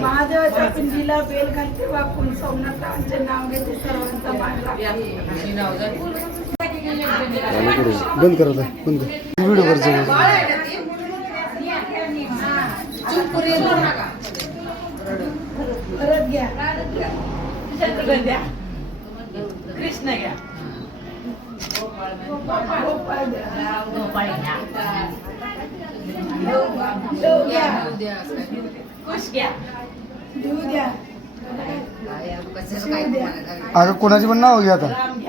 महादेवाच्या पिंडीला बेल घालते वाकून सोमनाथांचे नाव घेते सर्वांचा मान. बंद करा बंद कर. व्हिडिओ करतो परत घ्या. शत्रुघ्न द्या. कृष्ण गोपाळ घ्या. अगं कोणाची पण नाव घ्या आता. राम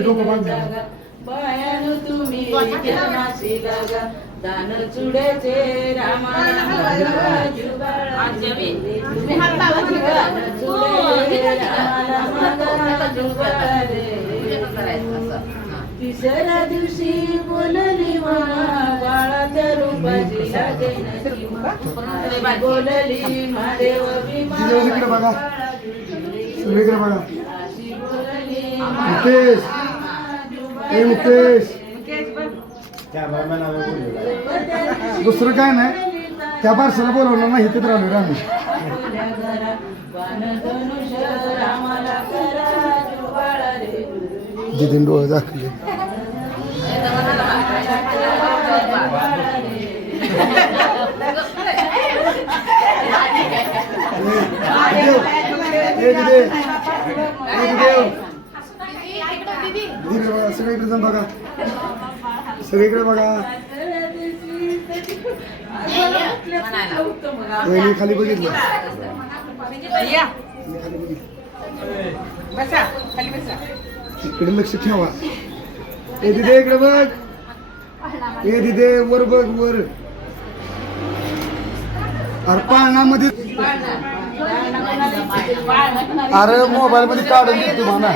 डोकं बांध. बायानु तुम्ही दान तिसऱ्या दिवशी बोलली मला बाळाच्या रूपाची. बोलली महादेव बघा. सगळीकडे बघा. अशी बोलली मुकेश. दुसरं काय नाही. त्या पार्सला बोलवलं नाही इथे राहिलो रे आम्ही. दिदीन डोळे दाखले सगळीकडे जाऊन बघा. सगळीकडे बघा. वहिनी खाली बघितलं. मी खाली बघितलं इकडे लक्ष ठेवा. ए दिदे इकडे बघ. ए दिदे वर बघ वर. अरे पाळणामध्ये अरे मोबाईल मध्ये काढून दे तुम्हाला.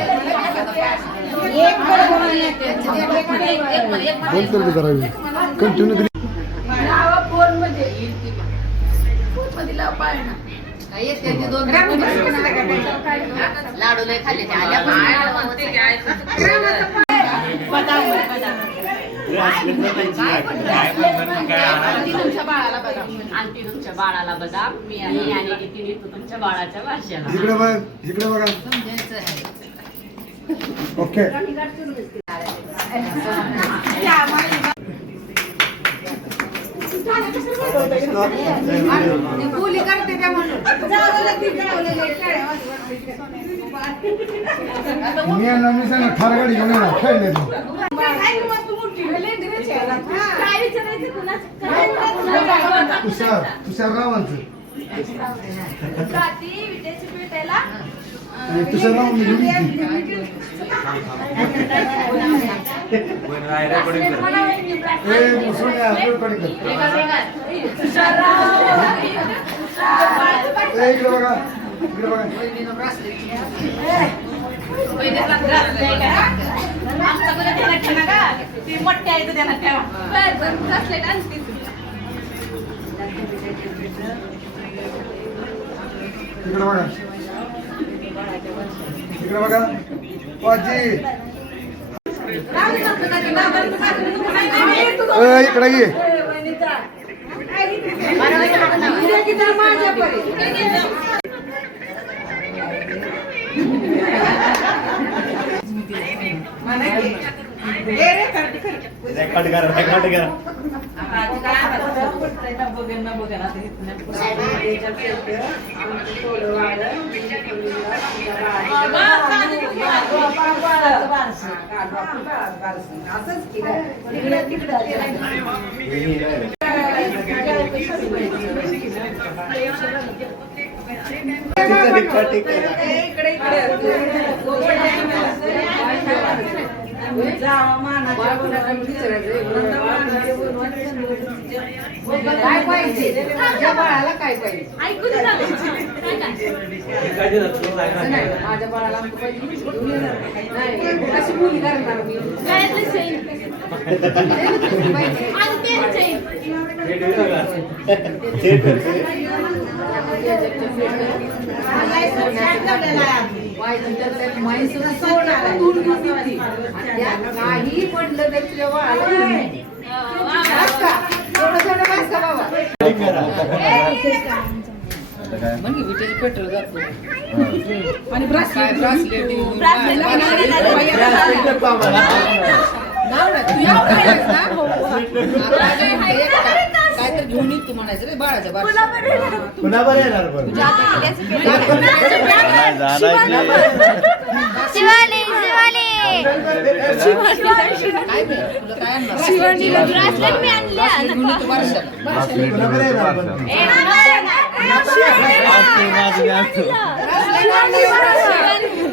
बंद कर दे करावी कंटिन्यू लाडू खाल्ले तुमच्या बाळाला बदाम. आणखी तुमच्या बाळाला बदाम. मी आणि आणि किती नेतो तुमच्या बाळाच्या भाषेला. इकडे बघ इकडे बघा. ओके. मी यांना मी सांगा ठार गाडी घेऊन येणार खेळले तुषार तुषार रावांचं. इकडे बघा इकडे बघा इकडे बघा इकडे बघा वाजी ए इकडे ये। रेकॉर्ड करा रेकॉर्ड करा। असंच तिथं रेकॉर्ड ठीक आहे. इकडे इकडे काय पाहिजे माझ्या बाळाला काय पाहिजे माझ्या बाळाला. नाही अशी मुली करणार मी. पाहिजे काही पडलं तर तुझ्या बाळाला पेट्रोल जातो आणि ब्रासलेट ब्रासलेट काय तर घेऊन येतो म्हणायचं रे बाळाच्या बाळाच्या पुन्हा बरं येणार. पण. शिवाली शिवाली काय बे? तुला काय आणणार? ब्रासलेट मी आणल्या घेऊन येतो बारशाला. पुन्हा बरं येणार. पण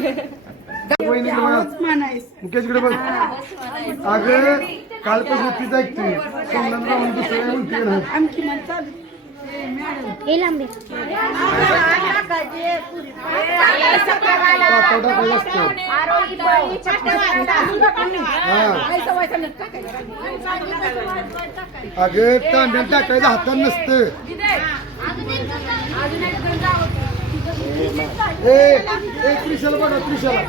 वहिनीकडे बघ. मुकेशकडे बघ. अगं कालपासून तीच ऐकते म्हणते ना. हे असतं हा अगं तांब्यात टाकायचं हातात नसतं. ए ए त्रिशाला बघा त्रिशाला.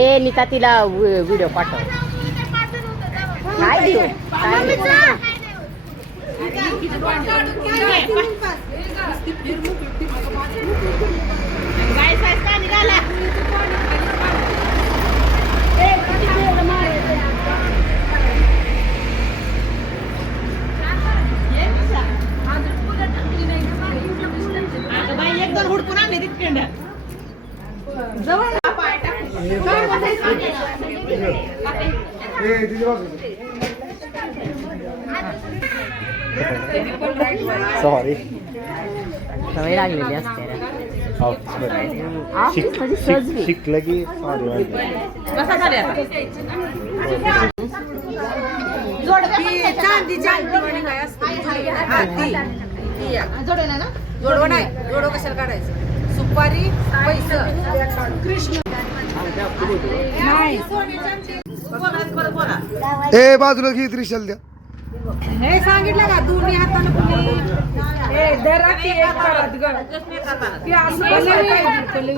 ए निका तिला व्हिडिओ पाठव. काय देऊ. ए तिथे बघ सॉरी सवय लागलेली असते शिक- शिकलं की सॉरी वाटलं. जोडवं ना? जोडवं नाही. जोडवं कशाला काढायचं? सुपारी पैसे. ए बाजूला घे त्रिशाला द्या. हे सांगितलं का? दोन्ही हातानं कुणी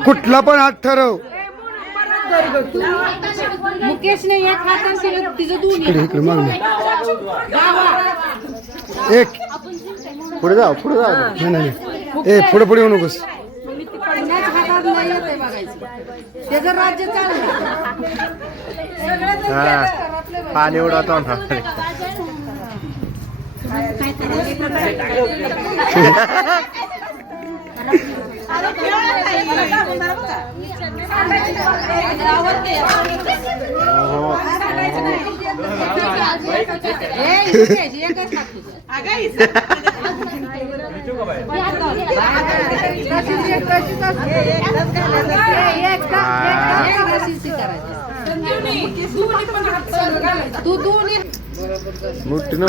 कुठला पण हात ठरव. मुकेशने एक हातानं केलं तिचं दोन्ही इकडे मागणे एक. पुढे जाऊ पुढे नाही नाही. ए पुढे पुढे येऊ नकोस. कोणाच हातात नाही येते बघायचं. त्याचं राज्य चाललं. हा. पाणी उडवतो ना हो.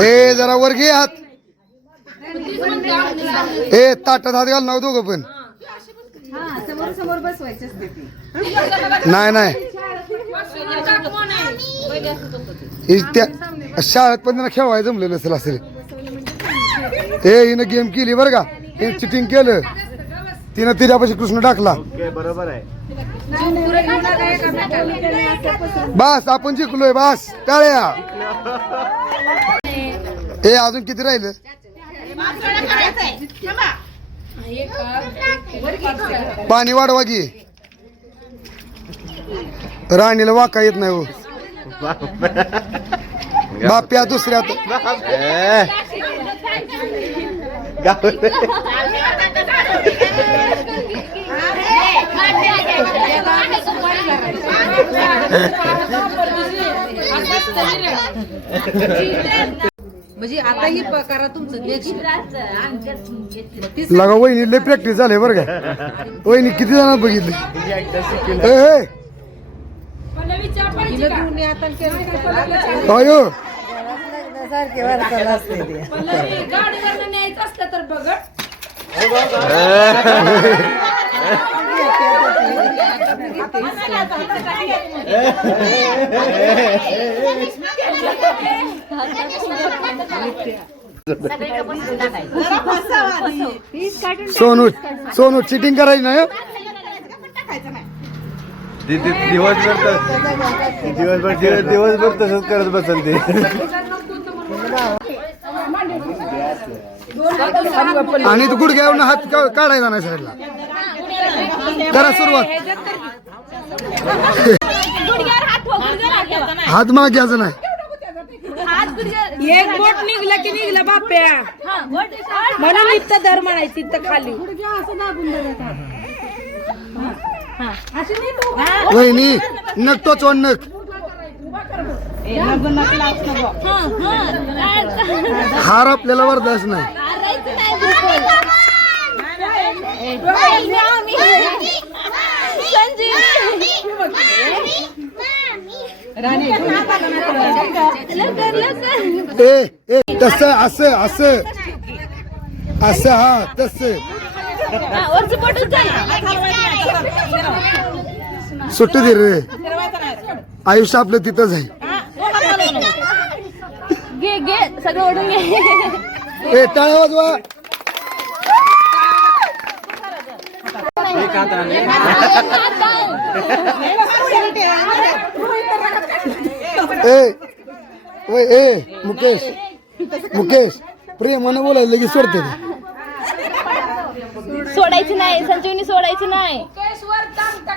ए जरा वर घे हात. ए ताटात हात घाल नव्हतो दोघं पण. नाही नाही. त्या शाळेत पण त्यांना खेळवायला जमलं नसेल असेल. ए हिनं गेम केली बरं का. हे चिटिंग केलं. तिनं तिच्यापाशी कृष्ण टाकला. ओके बरोबर आहे. बस आपण जिंकलोय बस. टाळ्या. ए अजून किती राहिलं? पाणी वाढवा की. राणीला वाका येत नाही हो. बाप्या दुसऱ्यात ए. म्हणजे आता ही करा तुमचं नेक्स्ट लगा वहिनी लय प्रॅक्टिस झाले बरं का? वहिनी किती जणांना बघितले? ए, गाडीवर न्यायचं असलं तर बघ. सोनू सोनू चिटिंग करायची नाही हं? ती दिवसभर तर- दिवसभर दिवस- दिवसभर तसंच करत बसल ते. आणि तू गुडघ्यावरून हात का- काढायचा नाही साईडला. करा सुरुवात. हात माग घ्यायचा नाही. एक बोट निघलं की निघलं बाप्या. म्हणून इथं दर म्हणायची इथं खाली. वहिनी नक वन नक हार आपल्याला वरदास नाही. ए ए तस असं असं. असं हा तस. सुट्टी दे रे. आयुष्य आपलं तिथंच आहे. घे घे सगळं ओढून घे. ए टाळ्या वाजवा. ए मुकेश मुकेश प्रेमानं बोलायला लगेच सोडते. सोडायची नाही संजीवनी सोडायची नाही.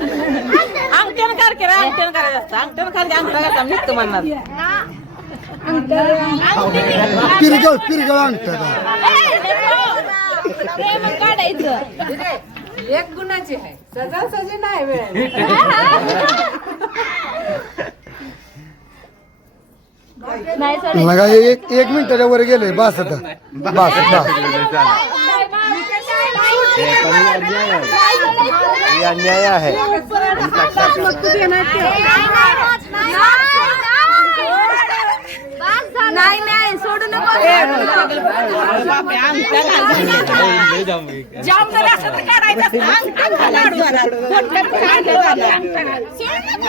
अंगठ्यानं कर की रे, अंगठ्यानं करायचं असतं अंगठ्यानं खाली अंगठा घातला निघतो म्हणणार पिरगळ पिरगळ अंगठा प्रेम काढायचं एक गुणाची आहे सजा सजी नाही वेळ नाही सोडायचं लगा एक एक मिनिटाच्या वर गेले बस आता बस बस ही अन्याय आहे. नाही नाही सोडू नको जाम जरी असं तर काढायचं असतं. अंगठ्यानं खाली अडवणार. बोटानं खाली अडवणार.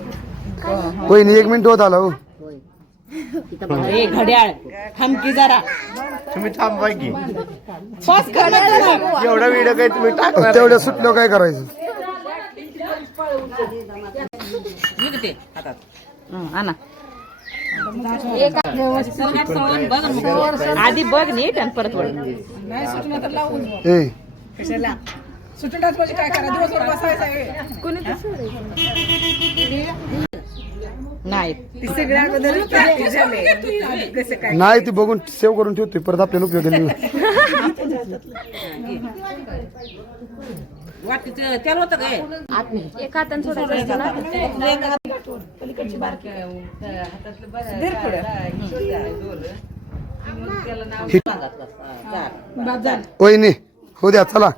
वहिनी एक मिनिट होत आला हो ए घड्याळ थांबकी जरा. तुम्ही थांबा की. पाच घड्याळ एवढा व्हिडिओ काही तुम्ही टाकणार तेवढ्या सुटल्यावर काय करायचं? निघते हातात. हं, आणा बघ मग. आधी बघ नीट आणि परत वळ नाही म्हणजे काय करा? दिवसभर बसायचं आहे. नाही. ती सगळे अगोदरच practice झाले. कसं काय नाही ती बघून सेव्ह करून ठेवतोय परत आपल्याला उपयोग नाही. वाटीचं त्याला होतं काय? एक हाताने सोडायचं असतं ना? पलीकडची बारकी धर पुढं. वहिनी हो द्या चला.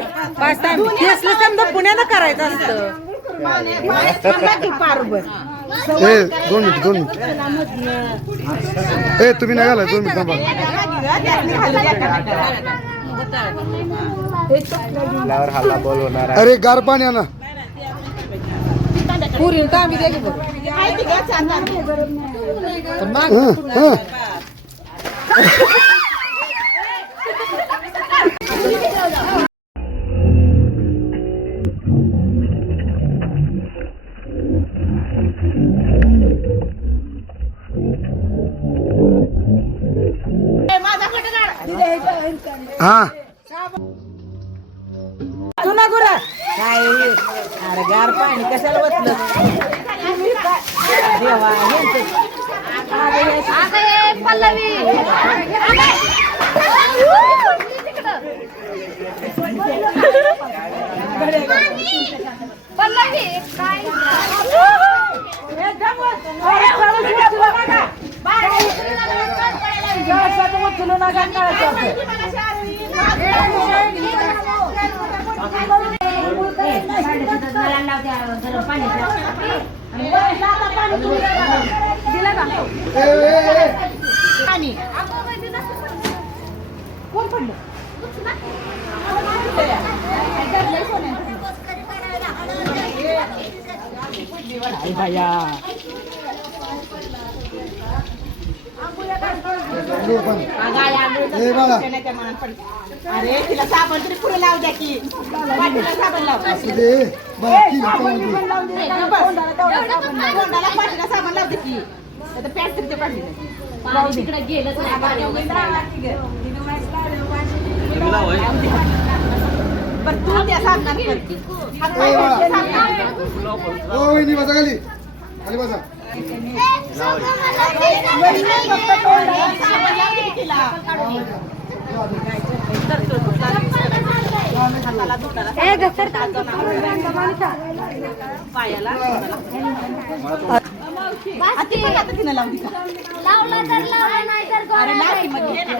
केसलं समजा पुण्याला करायचं असतं पारभर ए दोन मिनिट दोन मिनिट ए तुम्ही नाही घाला दोन मिनिट थांबा. अरे गार पाणी आणा. पुरी गेली बघ. हं, पल्लवी काय ए बाळा अरे तिला साबण तरी पुढे लावू द्या की पाठीला साबण लाव लावू तोंडाला पाठीला साबण लावते की आता तरी ते पाठीला तिकडे बरं तू त्या. हात पाय. धुतले साबणात. ओ वहिनी बसा खाली खाली बसा तिला. हाताला ती पण आता तिनं लावली का? लावला तर लावला नाही तर अरे लाव की मग घे ना.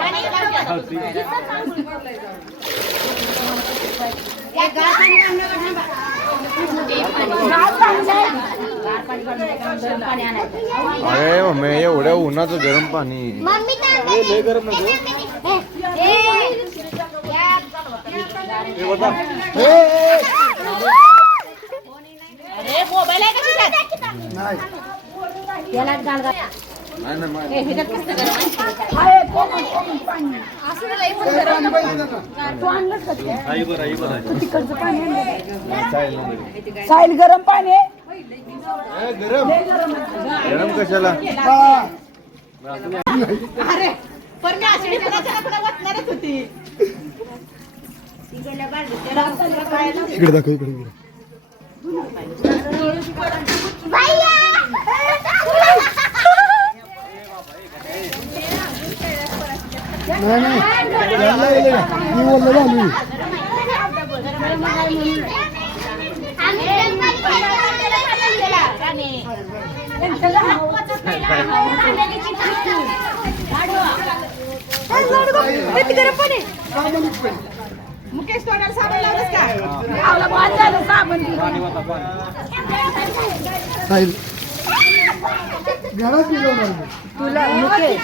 अरे मम्मी एवढ्या उन्हाचं गरम पाणी. मम्मी लय गरम अरे मोबाईल आहे का त्याला साईल गरम पाणी गरम गरम कशाला? अरे पण मी वाटणारच होती. इकडे दाखव इकडे इकडे. नाही नाही का? मी बोललो मुकेश तोंडाला साबण लावलंस का साहिल साबण गेलो नाही.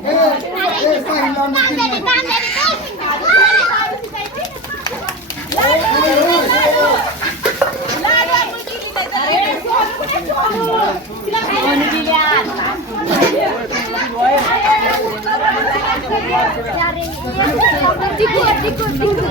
ए, ए, साहिल लावून दे. तिकट Tikur, tikur, tikur.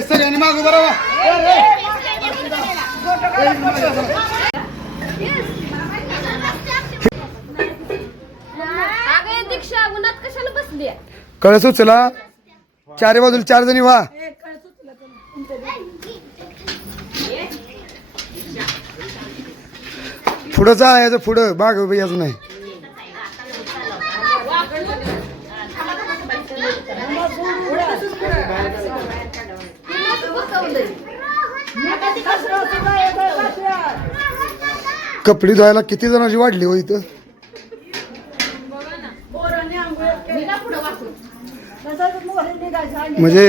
सगळ्यांनी मागं बरं. दीक्षा उन्हात कशाला बसली कळस उचला चारी बाजूला चार जणी व्हा पुढं जायचं पुढं. माग याचं नाही. कपडे धुवायला किती जणांची वाढली हो इथं? म्हणजे